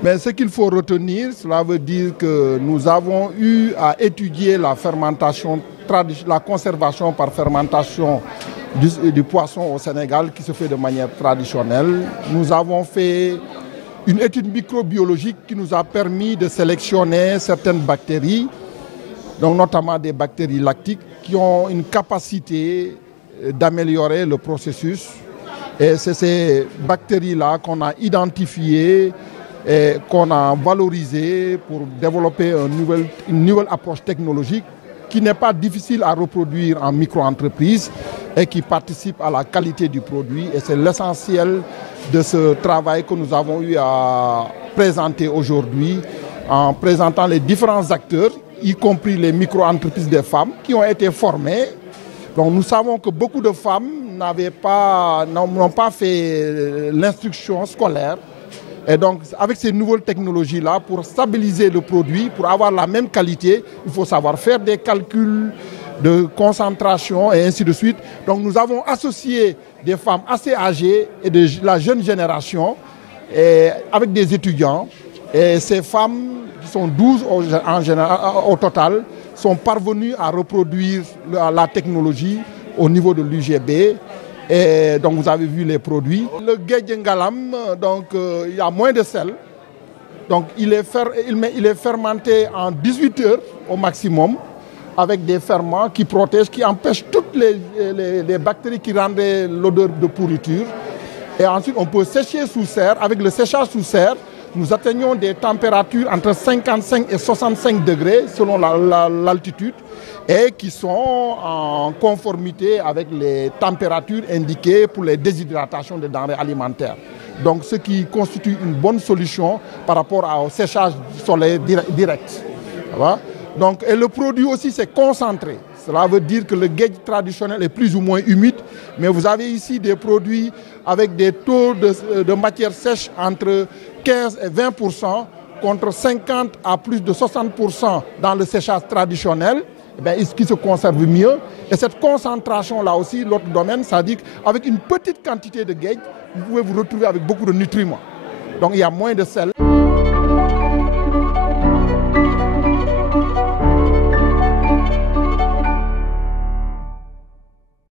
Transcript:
Mais ce qu'il faut retenir, cela veut dire que nous avons eu à étudier la fermentation, la conservation par fermentation du poisson au Sénégal qui se fait de manière traditionnelle. Nous avons fait une étude microbiologique qui nous a permis de sélectionner certaines bactéries, donc notamment des bactéries lactiques qui ont une capacité d'améliorer le processus. Et c'est ces bactéries-là qu'on a identifiées et qu'on a valorisées pour développer une nouvelle approche technologique qui n'est pas difficile à reproduire en micro-entreprise et qui participe à la qualité du produit. Et c'est l'essentiel de ce travail que nous avons eu à présenter aujourd'hui en présentant les différents acteurs, y compris les micro-entreprises des femmes qui ont été formées. Donc nous savons que beaucoup de femmes n'ont pas fait l'instruction scolaire. Et donc avec ces nouvelles technologies-là, pour stabiliser le produit, pour avoir la même qualité, il faut savoir faire des calculs de concentration et ainsi de suite. Donc nous avons associé des femmes assez âgées et de la jeune génération avec des étudiants. Et ces femmes, qui sont 12 au total, sont parvenues à reproduire la technologie au niveau de l'UGB. Et donc vous avez vu les produits. Le Guedje Ngalam, donc il y a moins de sel. Donc il est fermenté en 18 heures au maximum avec des ferments qui protègent, qui empêchent toutes les bactéries qui rendraient l'odeur de pourriture. Et ensuite on peut sécher sous serre. Avec le séchage sous serre, nous atteignons des températures entre 55 et 65 degrés selon l'altitude et qui sont en conformité avec les températures indiquées pour les déshydratations des denrées alimentaires. Donc ce qui constitue une bonne solution par rapport au séchage solaire direct. Donc, et le produit aussi c'est concentré. Cela veut dire que le guedje traditionnel est plus ou moins humide, mais vous avez ici des produits avec des taux de matière sèche entre 15 et 20%, contre 50 à plus de 60% dans le séchage traditionnel, qui se conserve mieux. Et cette concentration-là aussi, l'autre domaine, ça dit qu'avec une petite quantité de guedje, vous pouvez vous retrouver avec beaucoup de nutriments. Donc il y a moins de sel.